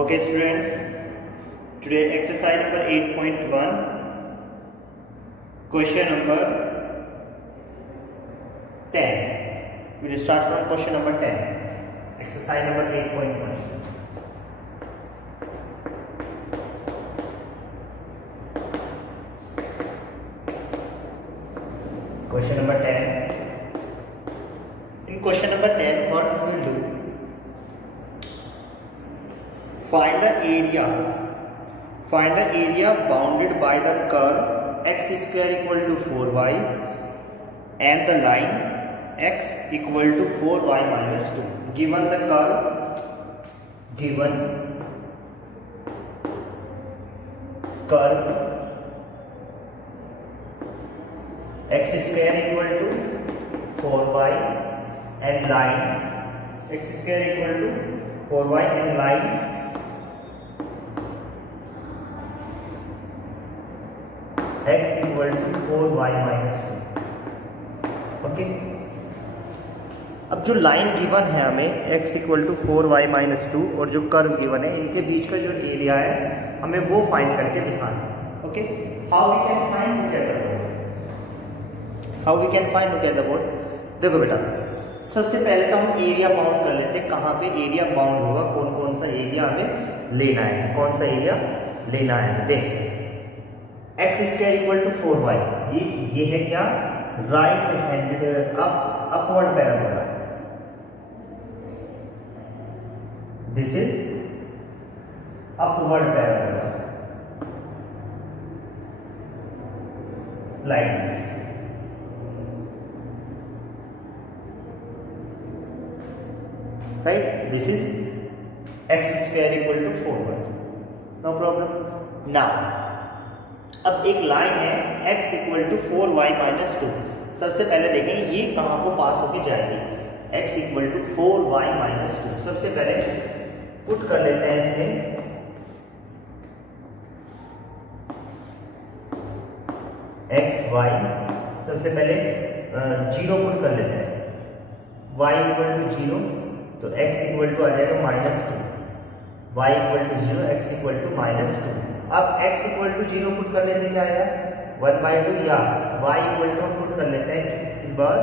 Okay students, today exercise number 8.1, question number 10. We will start from question number 10, exercise number 8.1. Question number 10. In question number 10, what we will do? Find the area bounded by the curve x square equal to 4y and the line x equal to 4y minus 2. Given the curve, x square equal to 4y and line x square equal to 4y and line x equal to 4y minus 2. Okay, अब जो line given है हमें x equal to 4y minus 2 और जो curve given है, इनके बीच का जो एरिया है हमें वो फाइंड करके दिखाना है. Okay, how we can find together board. देखो बेटा, सबसे पहले तो हम एरिया बाउंड कर लेते हैं. कहाँ पे एरिया बाउंड होगा, कौन कौन सा एरिया हमें लेना है, कौन सा एरिया लेना है. देख, x square equal to 4y, ये है क्या, right handed upward parabola. This is upward parabola like this. Right, this is x square equal to 4y. No problem. Now अब एक लाइन है x equal to 4y minus 2. सबसे पहले देखें ये कहाँ को पास होके जाएगी, x equal to 4y minus 2. सबसे पहले पुट कर लेते हैं इसमें x y. सबसे पहले 0 पुट कर लेते हैं, y इक्वल टू 0 तो x इक्वल टू आ जाएगा minus 2, y equal to 0, x equal to minus 2. अब x इक्वल टू 0 पुट करने से क्या आएगा, 1/2, या y इक्वल टू 1 पुट कर लेते हैं, इस बार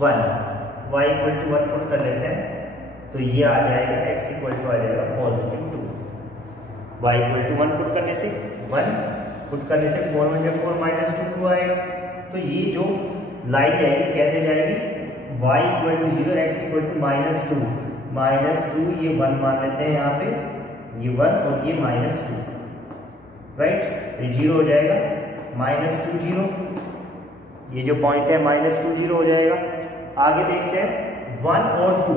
1, y इक्वल टू 1 पुट कर लेते हैं तो ये आ जाएगा x इक्वल टू आ जाएगा positive 2. y equal to 1 put करने से 1 पुट करने से 4 में 4 माइनस 2 आएगा. तो ये जो लाइन जाएगी कैसे जाएगी, y equal to 0, x equal to minus 2, ये 1 मान लेते हैं यहाँ पे, ये 1 और ये माइनस 2. राइट, ये 0 हो जाएगा, माइनस 2 0, ये जो पॉइंट है माइनस 2 0 हो जाएगा. आगे देखते हैं 1 और 2,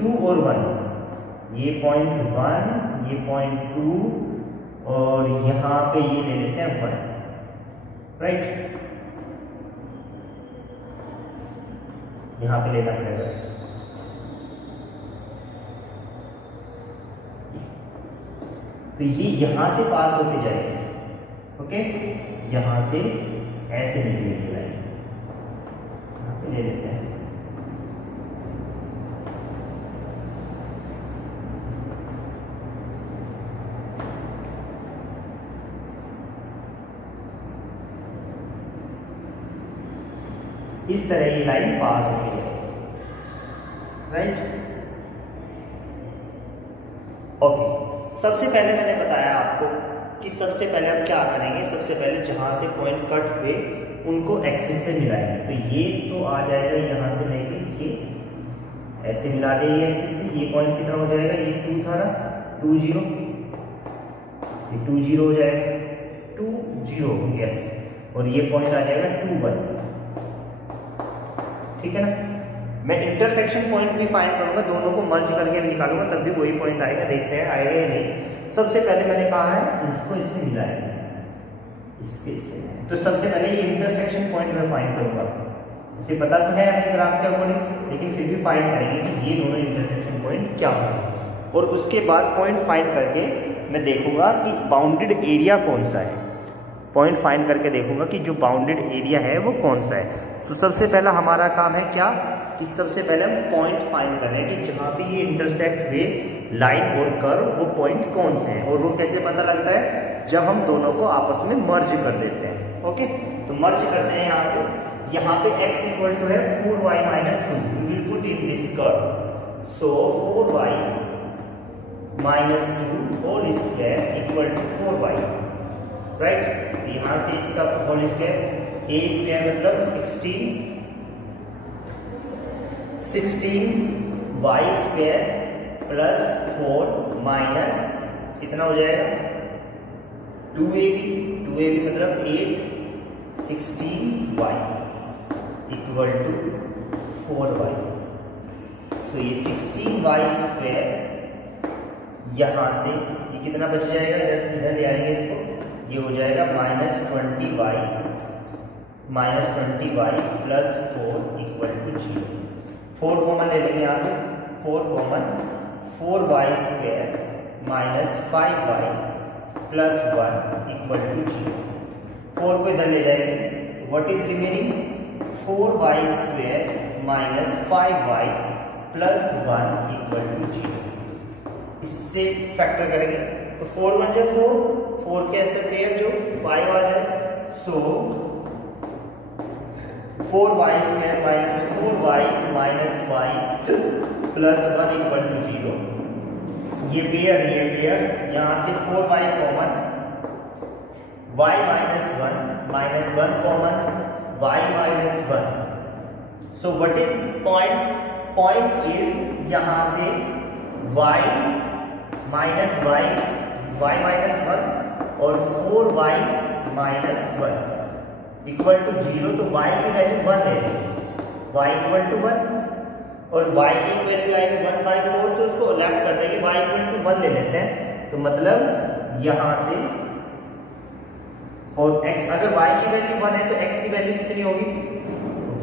2 और 1, ये पॉइंट 1, ये पॉइंट 2 और यहाँ पे ये ले लेते हैं 1. राइट, यहाँ पे लेना पड़ेगा. तो ये यहां से पास होके जाएगी. ओके, यहां से ऐसे निकलेगी लाइन, यहां पे ले लेते हैं. इस तरह ये लाइन पास होके जाएगी. Right, okay. सबसे पहले मैंने बताया आपको कि सबसे पहले हम क्या करेंगे, सबसे पहले जहां से पॉइंट कट हुए उनको एक्सिस से मिलाएंगे. तो ये तो आ जाएगा यहां से लेके ये ऐसे मिला देंगे एक्सिस से. ये पॉइंट कितना हो जाएगा, ये 2 था ना, 2 0, ये 2 0 हो जाएगा, 2 0, यस. और ये पॉइंट आ जाएगा 2 1. ठीक है ना. मैं इंटरसेक्शन पॉइंट भी फाइंड करूंगा, दोनों को मर्ज करके निकालूंगा, तब भी वही पॉइंट आएगा. देखते हैं आएगा या नहीं. सबसे पहले मैंने कहा है इसको इससे मिलाएंगे, इसके इससे. तो सबसे पहले ये इंटरसेक्शन पॉइंट मैं फाइंड करूंगा. इसे पता तो है अपने ग्राफ के अकॉर्डिंग, लेकिन फिर भी फाइंड करेंगे कि ये दोनों इंटरसेक्शन पॉइंट क्या होगा. और उसके बाद पॉइंट फाइंड करके मैं देखूंगा कि बाउंडेड एरिया कौन सा है. पॉइंट फाइंड करके देखूंगा कि जो बाउंडेड एरिया है वो कौन सा है. तो सबसे पहला हमारा काम है क्या कि सबसे पहले हम पॉइंट फाइंड कर रहे हैं कि जहाँ पे ये इंटरसेक्ट हुए लाइन और कर्व वो पॉइंट कौन से हैं, और वो कैसे पता लगता है जब हम दोनों को आपस में मर्ज कर देते हैं। ओके, तो मर्ज करते हैं यहाँ पे x इक्वल टू है 4y minus 2, we will put in this curve, so 4y minus 2 whole square equal to 4y, right. यहाँ से इसका होल स्क्वायर, a स्क्वायर मतलब 16y स्क्वायर प्लस 4 माइनस कितना हो जाएगा 2ab मतलब 8 16y इक्वल टू 4y। सो ये 16y स्क्वायर यहाँ से ये कितना बच जाएगा, इधर ले आएंगे इसको, ये हो जाएगा minus 20y plus 4 equal to 0। 4 common ले लेंगे यहाँ से, 4 common, 4y square minus 5y plus 1 equal to 0। 4 को इधर ले जाएंगे, what is remaining 4y square minus 5y plus 1 equal to 0। इससे फैक्टर करेंगे तो 4 1 जा 4 के ऐसे पेयर जो 5 आ जाए, so 4y square minus 4y minus 5 plus 1 equal to 0। ये पेयर यहाँ से 4y common, y minus 1 common, y minus 1। So what is point is यहाँ से y माइनस y माइनस 1 और 4y माइनस 1 इक्वल टू 0। तो y की value 1 है, y equal to 1 और y की वैल्यू आएगी 1/4, तो उसको लेफ्ट कर देंगे, y इक्वल टू 1 ले लेते हैं। तो मतलब यहाँ से, और x अगर y की वैल्यू 1 है तो x की वैल्यू कितनी होगी,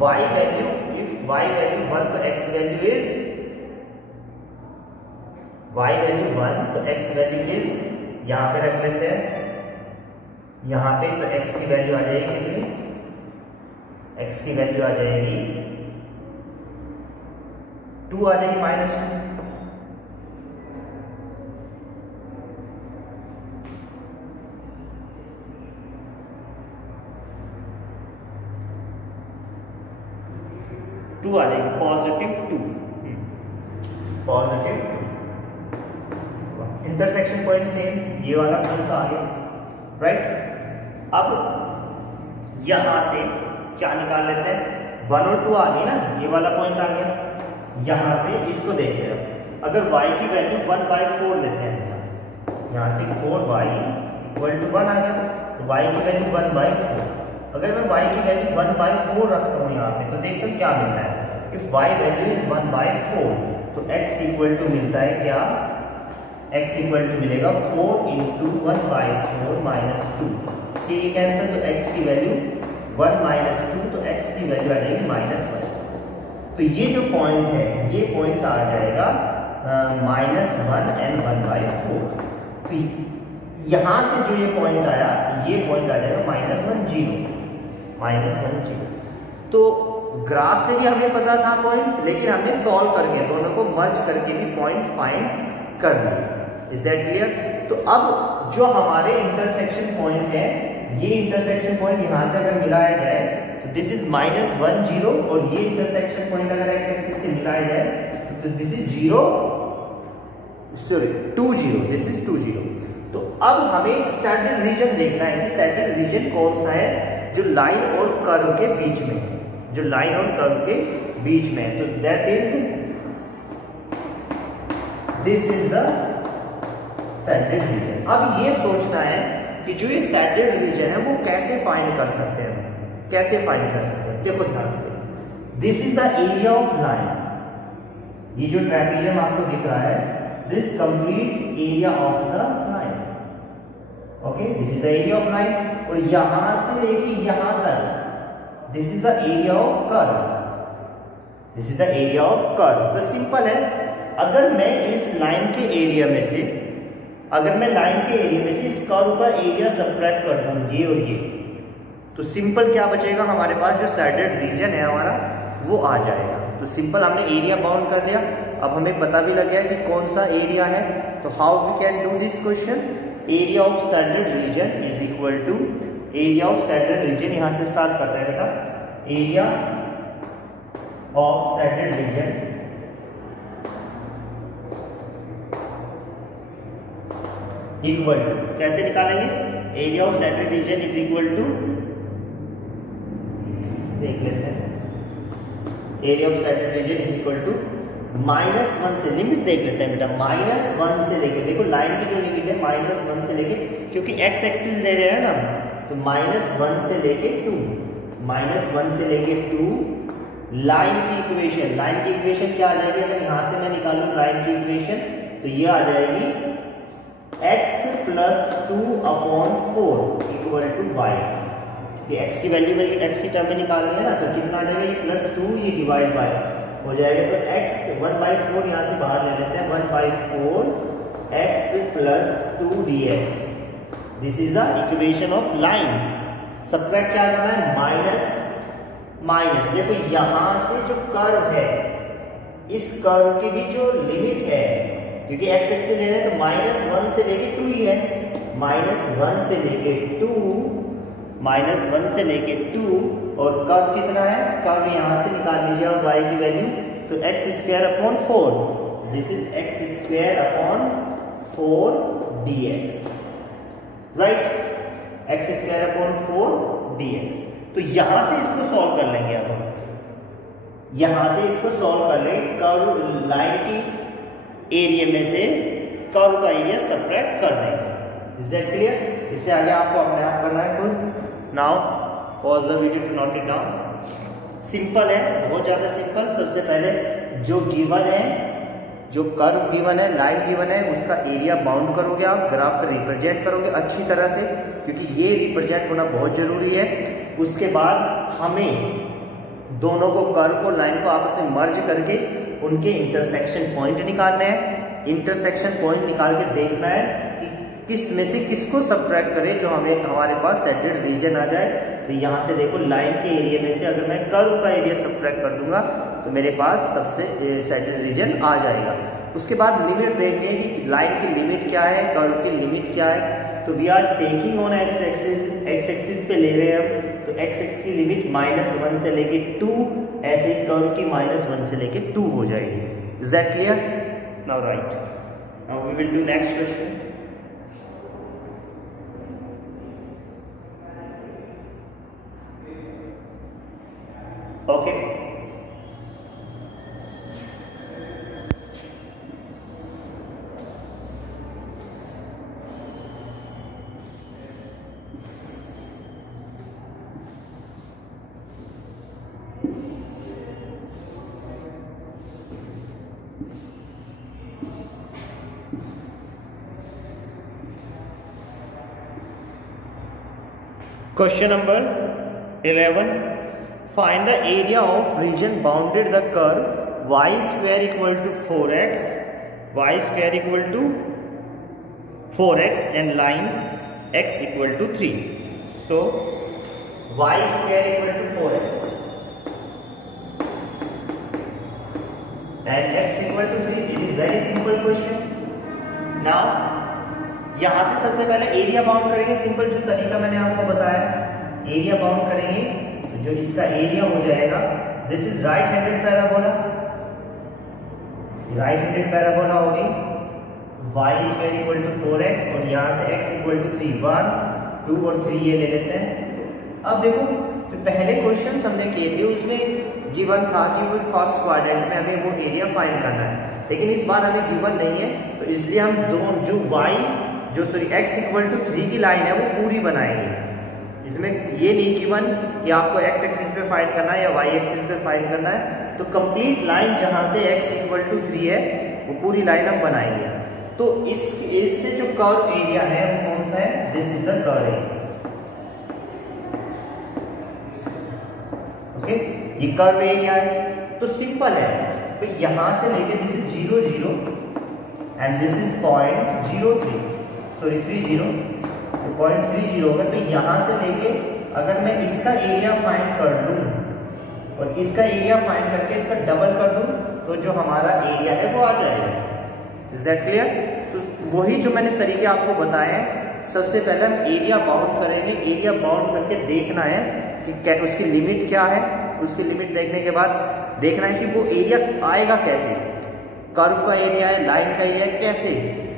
y value, if y value 1 तो x value is, y value 1 तो x वैल्यू इज, यहाँ पे रख लेते हैं यहाँ पे, तो x की वैल्यू आ जाएगी कितनी, x की वैल्यू आ जाएगी 2 आ जाएगी माइनस 2 आ जाएगी positive 2, positive 2। Intersection point same, ये वाला पॉइंट आ गया, राइट। अब यहां से क्या निकाल लेते हैं, 1 और 2 आ गई ना, ये वाला पॉइंट आ गया। यहां से इसको देखते हैं, अगर y की वैल्यू 1/4 लेते हैं, यहां से 4y इक्वल टू 1 आ गया, तो y की वैल्यू 1/4। अगर मैं y की वैल्यू 1/4 रखता हूं यहाँ पे, तो देखते हैं क्या मिलता है। इफ y वैल्यू इज 1/4 तो x इक्वल टू मिलता है क्या, x इक्वल टू मिलेगा 4 इंटू 1/4 माइनस 2। सी ये कैंसिल, तो x की वैल्यू 1 माइनस 2, तो x की वैल्यू आ जाएगी -1। तो ये जो पॉइंट है, ये पॉइंट आ जाएगा -1 एंड 1/4। तो यहां से जो ये पॉइंट आया, ये पॉइंट आ जाएगा -1 0। तो ग्राफ से भी हमें पता था पॉइंट्स, लेकिन हमने सॉल्व करके दोनों को मर्ज करके भी पॉइंट फाइंड कर लिए। Is that clear? तो अब जो हमारे इंटरसेक्शन पॉइंट है, ये इंटरसेक्शन पॉइंट यहां से अगर मिलाया जाए तो दिस इज -1 0, और ये इंटरसेक्शन पॉइंट अगर एक्स एक्सिस से मिलाया जाए तो दिस इज 2 0, दिस इज 2 0। तो अब हमें सैडल रीजन देखना है कि सैडल रीजन कौन सा है जो लाइन और कर्व के बीच में है, जो लाइन और कर्व के बीच में है। तो that is, this is the shaded region. अब ये सोचना है कि जो ये सैडल रीजन है वो कैसे फाइंड कर सकते हैं, कैसे फाइंड कर सकते हैं। देखो ध्यान से, this is the area of line, ये जो ट्रेपेजियम आपको दिख रहा है, this complete area of the line, okay, this is the area of line, और यहां से लेके यहां तक this is the area of curve, this is the area of curve. तो सिंपल है, अगर मैं इस लाइन के एरिया में से, अगर मैं लाइन के एरिया में से इस कर्व का एरिया सब्ट्रैक्ट कर दूं, ये और ये, तो सिंपल क्या बचेगा हमारे पास, जो सैडेड रीजन है हमारा वो आ जाएगा। तो सिंपल हमने एरिया बाउंड कर लिया। अब हमें पता भी लग गया कि कौन सा एरिया है। तो how we can do this question, area of shaded region is equal to area of shaded region, यहां से स्टार्ट करते हैं बेटा, area of shaded region equal to, कैसे निकालेंगे, area of shaded region is equal to, देख लेते हैं, area of shaded region is equal to -1 से, लिमिट देख लेते हैं बेटा, -1 से लेके, देखो लाइन की जो लिमिट है -1 से लेके, क्योंकि x एक्सिस ले रहे हैं ना, तो -1 से लेके 2, -1 से लेके 2, लाइन की इक्वेशन, लाइन की इक्वेशन क्या आ जाएगी, अगर यहां से मैं निकालूं लाइन की इक्वेशन तो ये आ जाएगी x + 2/4 = y। ये x की वैल्यू में x की टर्म में निकालनी है ना, तो कितना आ जाएगा, ये +2, ये डिवाइड बाय हो जाएगा, तो x 1/4 यहां से बाहर ले लेते हैं, 1/4 x + 2 dx, this is the equation of line. Subtract क्या करना है, माइनस, देखो यहां से जो कर्व है, इस कर्व की भी जो लिमिट है, क्योंकि x एक्सिस ले रहे हैं तो -1 से लेके 2 ही है, -1 से लेके 2, -1 से लेके 2, और कर्व कितना है, कर्व यहां से निकाल लीजिए y की वैल्यू, तो x²/4, this is x²/4 dx, right, x²/4 dx। तो यहां से इसको सॉल्व कर लेंगे, अब हम यहां से इसको सॉल्व कर लेंगे, कर्व लाइन की एरिया में से कर्व का एरिया सब्ट्रैक्ट कर देंगे। Is that clear? इससे आगे आपको अपने आप करना है खुद। Now pause the video to note it down. Simple है, बहुत ज्यादा सिंपल। सबसे पहले जो गिवन है, जो कर्व गिवन है, लाइन गिवन है, उसका एरिया बाउंड करोगे आप, ग्राफ पर रिप्रेजेंट करोगे अच्छी तरह से, क्योंकि ये रिप्रेजेंट होना बहुत जरूरी है। उसके बाद हमें दोनों को, कर्व को, लाइन को आपस में मर्ज करके उनके इंटरसेक्शन पॉइंट निकालने हैं। इंटरसेक्शन पॉइंट निकाल के देखना है कि किस में से किसको सब्ट्रैक्ट करें जो हमें हमारे पास सैडेड रीजन आ जाए। तो यहाँ से देखो लाइन के एरिया में से अगर मैं कर्व का एरिया सब्ट्रैक्ट कर दूंगा तो मेरे पास सबसे सैडेड रीजन आ जाएगा। उसके बाद लिमिट देखनी है कि लाइन की लिमिट क्या है, कर्व की लिमिट क्या है। तो we are taking on x axis पे ले रहे हैं हम, तो एक्स एक्सिस की लिमिट -1 से लेके 2, ऐसे ही कर्व की -1 से लेके 2 हो जाएगी। Is that clear? Now right, now we will do next question. Okay, Question number 11. Find the area of region bounded the curve y² = 4x, y² = 4x and line x = 3. So y² = 4x and x = 3. It is very simple question. Now यहां से सबसे पहले area bound करेंगे। Simple जो तरीका मैंने आपको बताया, एरिया बाउंड करेंगे तो जो इसका एरिया हो जाएगा, this is right handed parabola, right handed parabola होगी, y² = 4x और यहां से x = 3, 1 2 और 3 ये ले लेते हैं। अब देखो तो पहले क्वेश्चन हमने किए थे उसमें गिवन था कि वो फर्स्ट क्वाड्रेंट में हमें वो एरिया फाइंड करना है, लेकिन इस बार हमें गिवन नहीं है, तो इसलिए हम जो x = 3 की लाइन है वो पूरी बनाएंगे। इसमें ये नहीं गिवन कि आपको x एक्सिस पे फाइंड करना है या y एक्सिस पे फाइंड करना है, तो कंप्लीट लाइन जहां से x = 3 है वो पूरी लाइन हम बनाएंगे। तो इससे जो कर्व एरिया है वो कौन सा है, this is the curve area. Okay, ये कर्व एरिया है। तो सिंपल है, तो यहां से लेके this is 0 0 and this is 0.03, sorry 30, तो 0.30 होगा। तो यहां से लेके अगर मैं इसका एरिया फाइंड कर लूं और इसका एरिया फाइंड करके इसका डबल कर दूं तो जो हमारा एरिया है वो आ जाएगा। Is that clear? तो वही जो मैंने तरीके आपको बताए हैं, सबसे पहले हम एरिया बाउंड करेंगे। एरिया बाउंड करके देखना है कि उसकी लिमिट क्या है। उसकी लिमिट देखने के बाद देखना है कि वो एरिया आएगा कैसे, कर्व का एरिया है, लाइन का एरिया है, कैसे,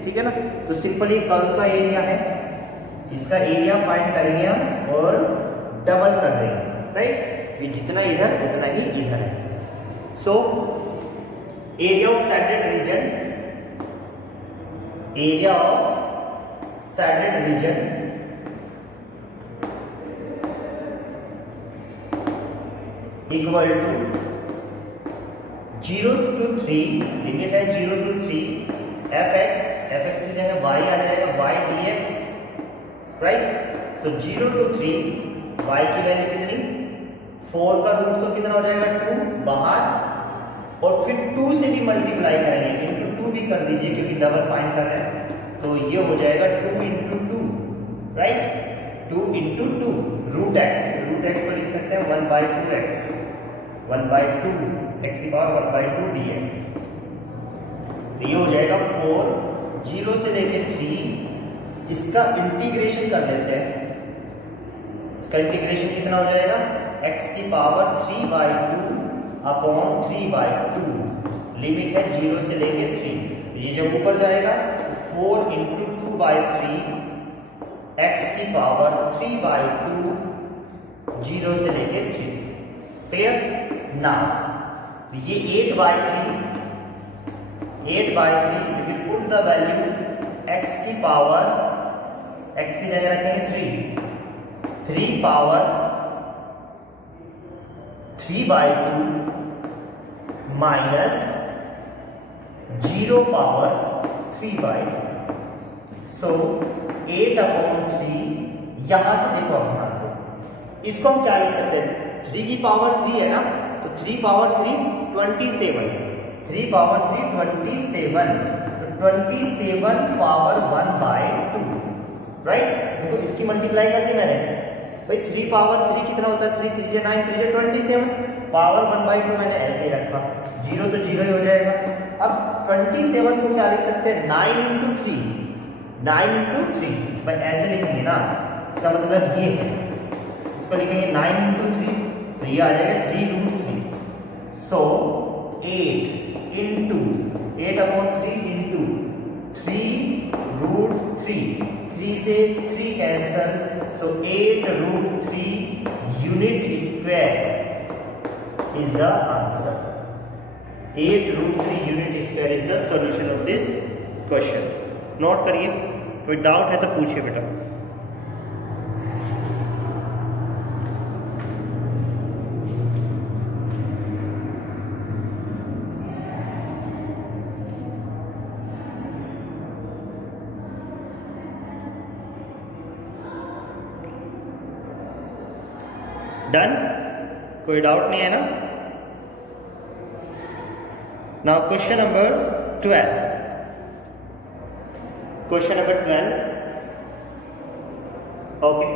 ठीक है ना। तो सिंपली कर्व का एरिया है, इसका एरिया फाइंड करेंगे हम और डबल कर देंगे, राइट। ये जितना इधर उतना ही इधर है। So area of shaded region, area of shaded region equal to 0 to 3, limit है 0 to 3 fx की जगह y आ जाएगा y dx, right. So 0 to 3 y की वैल्यू कितनी, 4 का रूट तो कितना हो जाएगा 2 बाहर, और फिर 2 से भी मल्टीप्लाई करेंगे, इंटू 2 भी कर दीजिए क्योंकि डबल फाइंड कर रहे हैं। तो ये हो जाएगा 2 इंटू 2, राइट। 2 इंटू 2 रूट एक्स को लिख सकते हैं 1/2x, 1/2 x की पावर 1/2 dx। तो ये हो जाएगा 4, 0 से लेके 3। इसका इंटीग्रेशन कर लेते हैं। इसका इंटीग्रेशन कितना हो जाएगा, x की पावर 3/2 अपॉन 3/2। लिमिट है 0 से लेके 3। ये जब ऊपर जाएगा 4 इंटू 2/3 x की पावर 3/2, 0 से लेके 3। क्लियर ना। ये 8/3 if you put the value x की पावर, x की जगह रखेंगे 3 पावर 3/2 माइनस 0 पावर 3/2। सो 8/3। यहां से देखो अब ध्यान से, इसको हम क्या लिख सकते हैं, 3 की पावर 3 है ना, तो 3 पावर 3 27, 3 पावर 3 27, तो 27 पावर 1/2, राइट। देखो इसकी मल्टीप्लाई कर दी मैंने भाई, 3 पावर 3 कितना होता है, 3 3 9, 3 27, पावर 1/2 मैंने ऐसे ही रखा, 0 तो 0 ही हो जाएगा। अब 27 को क्या लिख सकते हैं, 9 इंटू 3, 9 इंटू 3, भाई ऐसे लिखेंगे ना, इसका मतलब ये है, इसको लिखेंगे 9 इंटू 3, तो ये आ जाएगा 3√3। सो 8 इंटू 8/3 इंटू 3√3, 3 से 3 cancel, so 8√3 unit square is the answer. 8√3 unit square is the solution of this question. Note करिए, कोई डाउट है तो पूछिए बेटा। डन, कोई डाउट नहीं है ना। Now question number 12, question number 12, okay.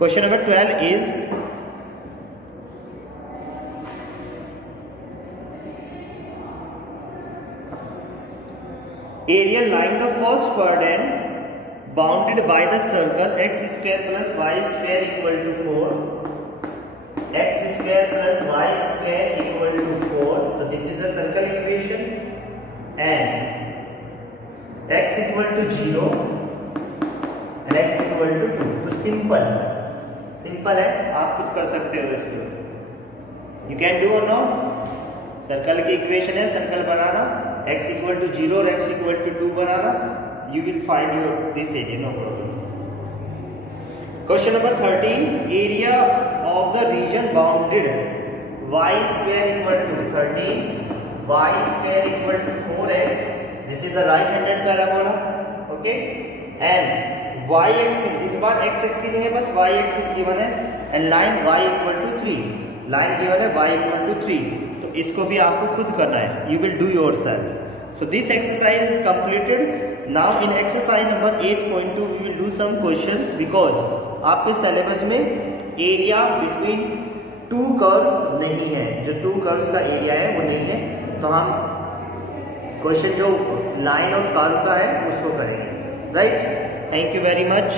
Question number 12 is area lying the first quadrant bounded by the circle x square plus y square equal to 4, x square plus y square equal to 4. So this is the circle equation, and x equal to 0 and x equal to 2. तो simple है, आप खुद कर सकते हो इसको। You can do or not. Circle की equation है, सर्कल बनाना, x इक्वल टू 0 और x इक्वल टू 2 बनाना, you will find your this area, no problem. Question number 13, area of the region bounded y square equal to 13, y square equal to 4x, this is the right handed parabola, okay, and y axis, इस बार x axis नहीं है, बस y axis given है and line y equal to 3, line given है y equal to 3, तो इसको भी आपको खुद करना है, you will do yourself. So this exercise is completed. Now in exercise number 8.2 we will do some questions because आपके सिलेबस में एरिया बिटवीन टू कर्व्स नहीं है, जो टू कर्व्स का एरिया है वो नहीं है, तो हम क्वेश्चन जो लाइन और कर्व का है उसको करेंगे. Right, thank you very much.